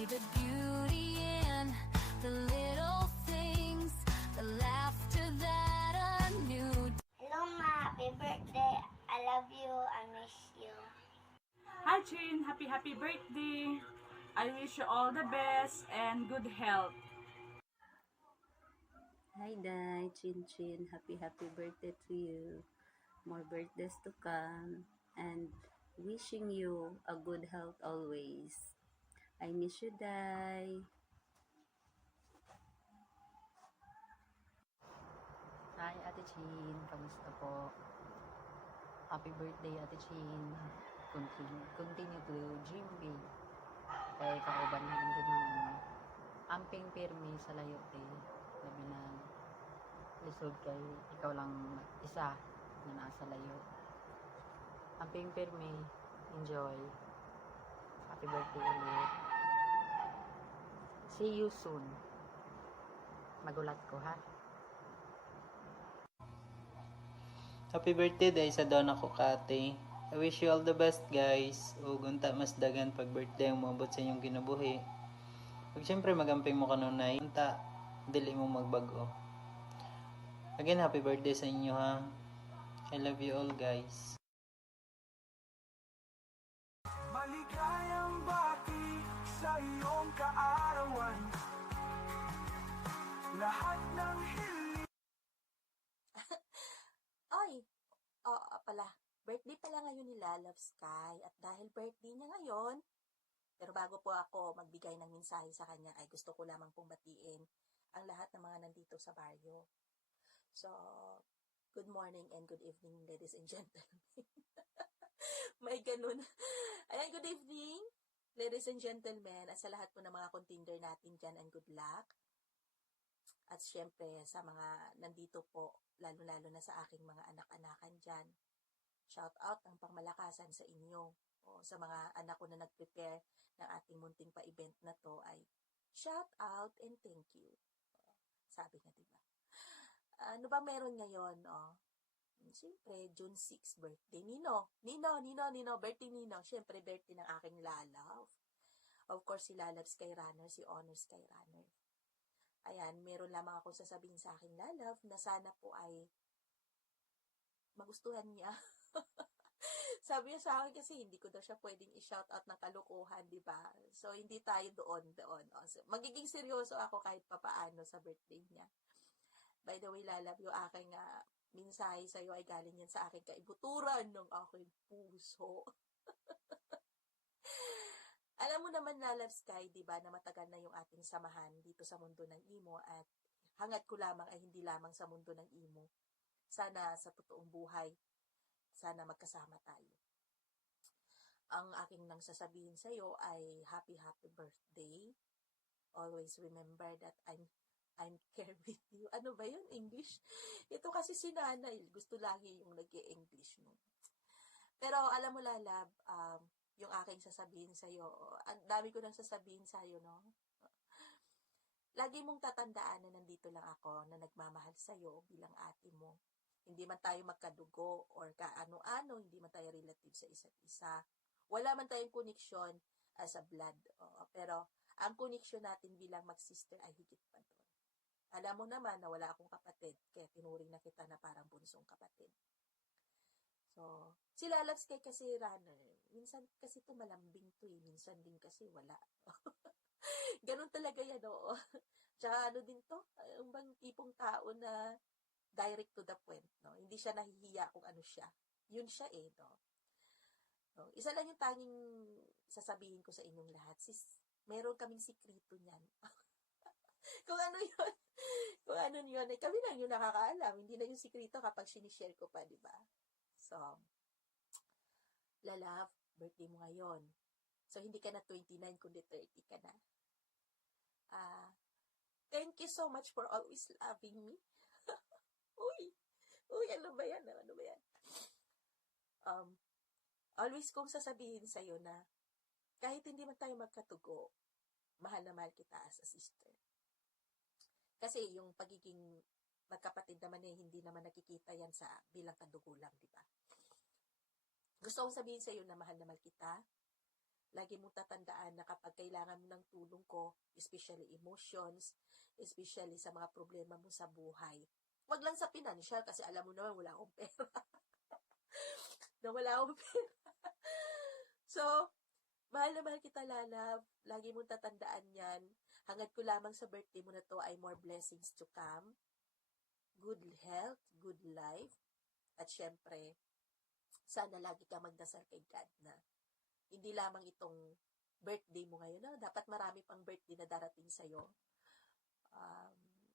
see the beauty in the little things, the laughter that a new. Hello, Ma. Happy birthday. I love you. I miss you. Hi, Chin. Happy birthday. I wish you all the best and good health. Hi, Dai. Chin Chin. Happy birthday to you. More birthdays to come. And wishing you a good health always. I miss you, Dai. Hi, Ate Chin. Kamusta po? Happy birthday, Ate Chin. Continue to dream big. Kay kauban na ang Ginoo. Amping pirmi sa layo te. Labi na lisod kay ikaw lang isa na nasa layo. Amping pirmi. Enjoy. Happy birthday ulit. See you soon. Magulat ko ha. Happy birthday dahil sa doon ako kate. I wish you all the best guys. Ug unta mas dagan pag birthday mo abot sa inyong kinabuhi. Ug syempre magamping mo kanunay. Unta dili mo magbago. Again, happy birthday sa inyo ha. I love you all guys. Maligayang bati sa iyong kaarawan. Lahat ng hiling. Oy! Oo pala, birthday pala ngayon ni Love Sky at dahil birthday niya ngayon, pero bago po ako magbigay ng mensahe sa kanya ay gusto ko lamang pong batiin ang lahat ng mga nandito sa baryo. So, good morning and good evening ladies and gentlemen. May ganun. Ayan, good evening ladies and gentlemen at sa lahat po ng mga contender natin dyan and good luck. At syempre sa mga nandito po, lalo-lalo na sa aking mga anak-anakan dyan. Shout out ng pangmalakasan sa inyo. O sa mga anak ko na nag-prepare ng ating munting pa-event na to ay shout out and thank you. Sabi nga, diba? Ano ba meron ngayon? Siyempre, June 6, birthday. Nino, birthday Nino. Siyempre, birthday ng aking Lalav. Of course, si Lalav Skyrunner, si Honor Skyrunner. Ayan, meron lamang akong sasabihin sa aking Lalav na sana po ay magustuhan niya. Sabi niya sa akin kasi hindi ko daw siya pwedeng i-shoutout ng kalukuhan, di ba? So, hindi tayo doon. So, magiging seryoso ako kahit papaano sa birthday niya. By the way, Lalav, yung aking mensahe sa'yo ay galing yan sa aking kaibuturan ng aking puso. Alam mo naman, Love Sky, di ba, na matagal na yung ating samahan dito sa mundo ng imo at hangad ko lamang ay hindi lamang sa mundo ng imo. Sana sa totoong buhay, sana magkasama tayo. Ang aking nang sasabihin sa iyo ay happy birthday. Always remember that I'm care with you. Ano ba yun, English? Ito kasi si Nanay, gusto lagi yung nag-i-English. No? Pero alam mo, Lalab, yung aking sasabihin sa'yo, ang dami ko nang sasabihin sa'yo, no? Lagi mong tatandaan na nandito lang ako, na nagmamahal sa'yo bilang ate mo. Hindi man tayo magkadugo or kaano-ano, hindi man tayo relative sa isa't isa. Wala man tayong koneksyon as a blood. Pero ang koneksyon natin bilang mag-sister ay higit pa doon. Alam mo naman na wala akong kapatid, kaya tinuring na kita na parang bunsong kapatid. So, si Lalav Sky kasi runner. Minsan kasi ito malambing to eh. Minsan din kasi wala. Ganun talaga yan, oo. Tsaka ano din to, yung bang tipong tao na direct to the point, no? Hindi siya nahihiya kung ano siya. Yun siya eh, no? So, isa lang yung tanging sasabihin ko sa inyong lahat. Meron kaming sikrito niyan. Kung ano yun. Kung ano yun. Kami lang yung nakakaalam. Hindi na yung sikrito kapag sinishare ko pa, di ba? So, Lalav, birthday mo ngayon. So, hindi ka na 29, kundi 30 ka na. Thank you so much for always loving me. Uy, ano ba yan? Always kong sasabihin sa'yo na kahit hindi man tayo magkatugo, mahal na mahal kita as a sister. Kasi yung pagiging magkapatid naman hindi naman nakikita yan sa bilang kadugo lang, di ba? Gusto kong sabihin sa iyo na mahal kita. lagi mong tatandaan na kapag kailangan mo ng tulong ko, especially emotions, especially sa mga problema mo sa buhay. Wag lang sa financial kasi alam mo naman wala akong pera. Na wala akong pera. So, mahal na mahal kita, Lalab. Lagi mong tatandaan yan. Hangad ko lamang sa birthday mo na to ay more blessings to come. Good health, good life. At syempre, sana lagi ka magdasal kay God na hindi lamang itong birthday mo ngayon. No? Dapat marami pang birthday na darating sa'yo.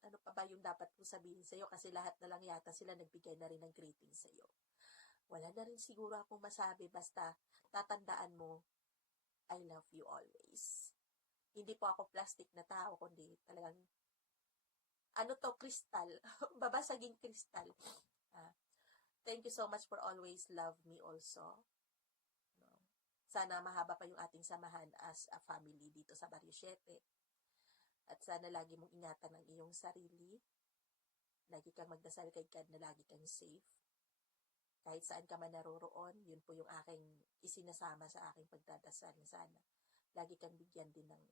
Ano pa ba yung dapat kong sabihin sa'yo? Kasi lahat na lang yata sila nagbigay na rin ng greeting sa'yo. Wala na rin siguro akong masabi. Basta tatandaan mo, I love you always. Hindi po ako plastic na tao, kundi talagang kristal. Babasaging kristal. Thank you so much for always love me also. Sana mahaba pa yung ating samahan as a family dito sa Barrio 7. At sana lagi mong ingatan ang iyong sarili. Lagi kang magdasal kay God na lagi kang safe. Kahit saan ka man naroroon, yun po yung aking isinasama sa aking pagdadasal. Sana lagi kang bigyan din ng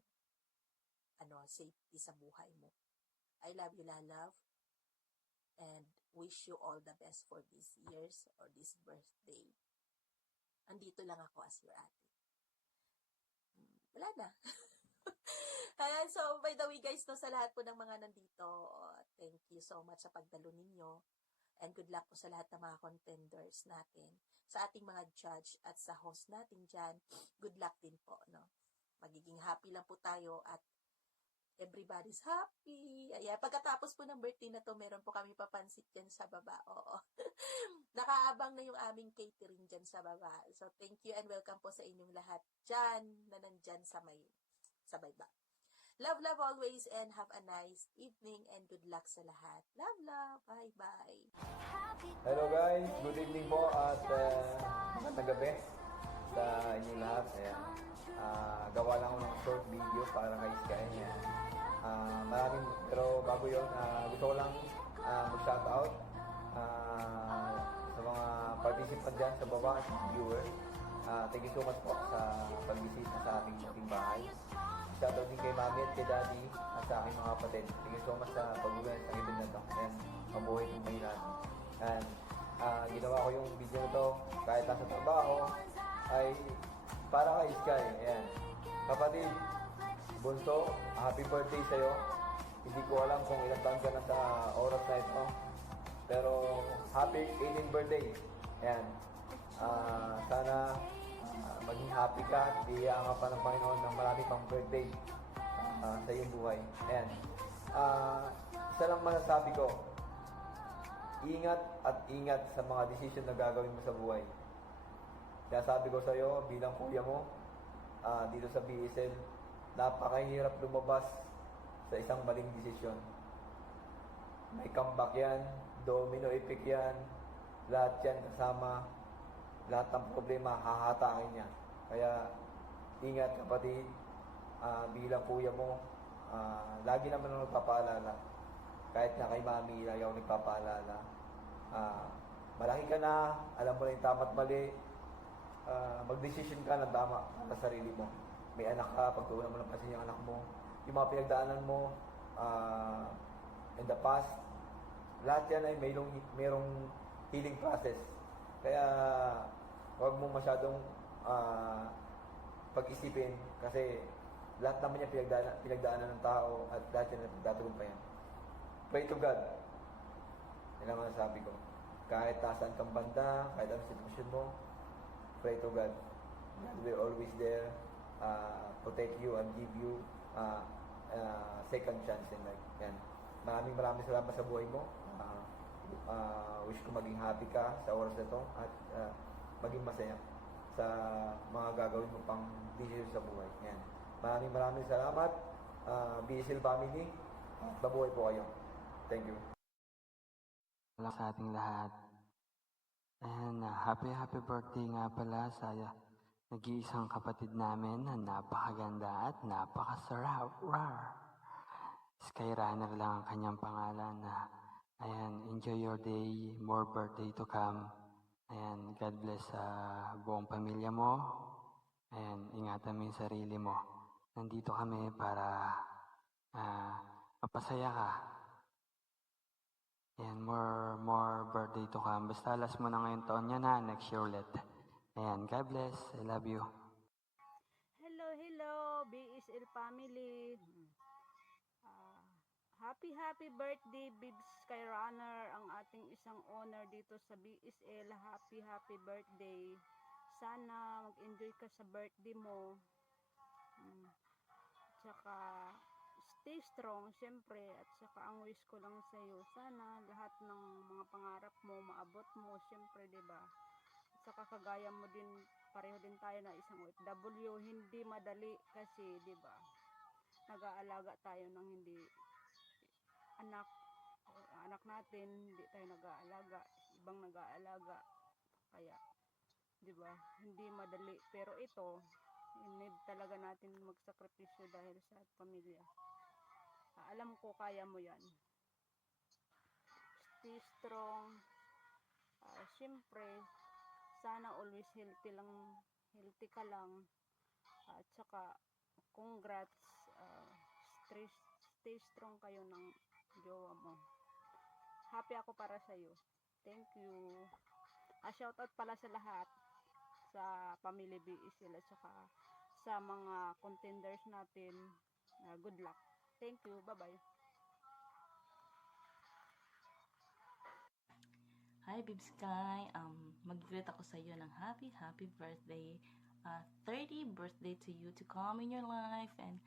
safety sa buhay mo. I love you, Lalav. And wish you all the best for these years or this birthday. Andito lang ako as your ate. Wala na. Ayan, so by the way guys, no, sa lahat po ng mga nandito, thank you so much sa pagdalo ninyo. And good luck po sa lahat ng mga contenders natin. Sa ating mga judge at sa host natin dyan, good luck din po. No? Magiging happy lang po tayo at everybody's happy. Ayan, pagkatapos po ng birthday na to, meron po kami papansit dyan sa baba. Oo. Nakaabang na yung aming catering dyan sa baba. So, thank you and welcome po sa inyong lahat dyan na nandyan sa baba. Love, love always and have a nice evening and good luck sa lahat. Love, love. Bye-bye. Hello guys, good evening po at magandang gabi sa inyong lahat. Ayan. Gawa lang ako ng short video para kay Sky. Pero bago yun, gusto ko lang mag-shoutout sa mga participant dyan sa baba at viewer. Thank you so much po sa pagbisita sa ating munting bahay. Shoutout din kay Mami at kay Daddy at sa aking mga kapatid. Thank you so much sa pag-uwi sa event na ito. And mabuhay ng may natin. And ginawa ko yung video na ito kahit nasa trabaho ay para kay Sky. Ayan. Kapatid, bunso, happy birthday sa'yo. Hindi ko alam kung ilang taon ka na sa oras na ito. Pero happy 18th birthday. Ayan. Sana maging happy ka at biyayaan ka pa ng Panginoon ng marami pang birthday sa iyong buhay. Ayan. Isa lang masasabi ko, ingat at ingat sa mga desisyon na gagawin mo sa buhay. Kaya sabi ko sa iyo, bilang kuya mo, dito sa BSL, napakahirap lumabas sa isang maling desisyon. May comeback yan, domino effect yan, lahat yan kasama, lahat ng problema hahatakin niya. Kaya ingat kapatid, bilang kuya mo, lagi naman ako nagpapaalala. Kahit na kay mami, lagi ako nagpapaalala. Malaki ka na, alam mo na yung tama at mali, mag-decision ka ng tama sa sarili mo. May anak ka, pagtuunan mo ng pansin yung anak mo. Yung mga pinagdaanan mo in the past, lahat yan ay mayroong healing process. Kaya huwag mo masyadong pag-isipin kasi lahat naman yung pinagdaanan ng tao at lahat yan ay pagtatagumpayan. Pray to God. Yan ang masasabi ko. Kahit nasaan kang banda, kahit anong sitwasyon mo, pray to God. God will always there, protect you and give you second chance in life. Yan. Maraming salamat sa buhay mo. Wish ko maging happy ka sa oras na ito at maging masaya sa mga gagawin mo pang decision sa buhay. Yan. Maraming salamat, BSL family. Mabuhay po kayo. Thank you. Wala sa ating lahat. And happy birthday nga pala sa nag-iisang kapatid namin na napakaganda at napakasarap. Skyrunner lang ang kanyang pangalan. Ayan, enjoy your day, more birthday to come. Ayan, God bless sa buong pamilya mo. Ayan, ingatan mo yung sarili mo. Nandito kami para mapasaya ka. Ayan, more birthday to come. Basta last mo na ngayon taon yan ha, next year ulit. Ayan, God bless. I love you. Hello, BSL family. Happy birthday, Bibs Skyrunner, ang ating isang owner dito sa BSL. Happy birthday. Sana mag-enjoy ka sa birthday mo. Tsaka stay strong, syempre. At saka ang wish ko lang sa iyo, sana lahat ng mga pangarap mo maabot mo, syempre, 'di ba? At saka kagaya mo din, pareho din tayo na isang OFW, hindi madali kasi, 'di ba? Nag-aalaga tayo ng hindi anak natin, hindi tayo nag-aalaga, ibang nag-aalaga. Kaya, 'di ba? Hindi madali, pero ito need talaga natin magsakripisyo dahil sa pamilya. Alam ko kaya mo 'yan. Stay strong. Siyempre, sana always healthy ka lang. At saka congrats, stay strong kayo ng jowa mo. Happy ako para sa iyo. Thank you. Shoutout pala sa lahat, sa Family BSL at saka sa mga contenders natin. Good luck. Thank you. Bye-bye. Hi, Bib Sky. Mag-greet ako sa iyo ng happy birthday. 30 birthday to you to come in your life, and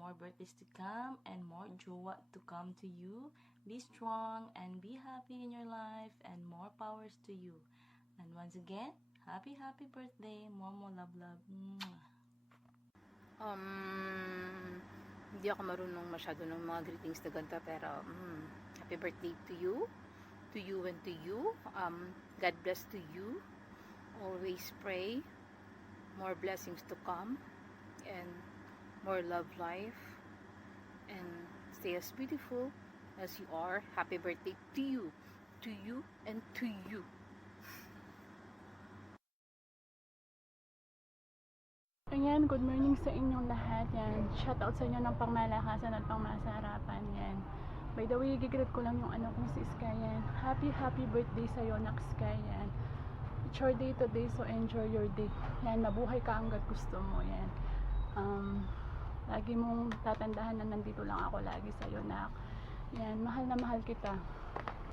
more birthdays to come and more jowa to come to you. Be strong and be happy in your life, and more powers to you. And once again, happy birthday. More love. Hindi ako marunong masyado ng mga greetings na ganito, pero happy birthday to you and to you. God bless to you. Always pray more blessings to come and more love life, and stay as beautiful as you are. Happy birthday to you and to you. Ayan, good morning sa inyong lahat. Yan, shoutout sa inyo ng pangmalakasan at pangmasarapan. Yan. By the way, gigreet ko lang yung anak kong si Sky. Yan. Happy birthday sa'yo, nak Sky. Yan. It's your day today, so enjoy your day. Yan, mabuhay ka hanggat gusto mo. Yan. Lagi mong tatandahan na nandito lang ako lagi sa'yo, nak. Yan, mahal na mahal kita.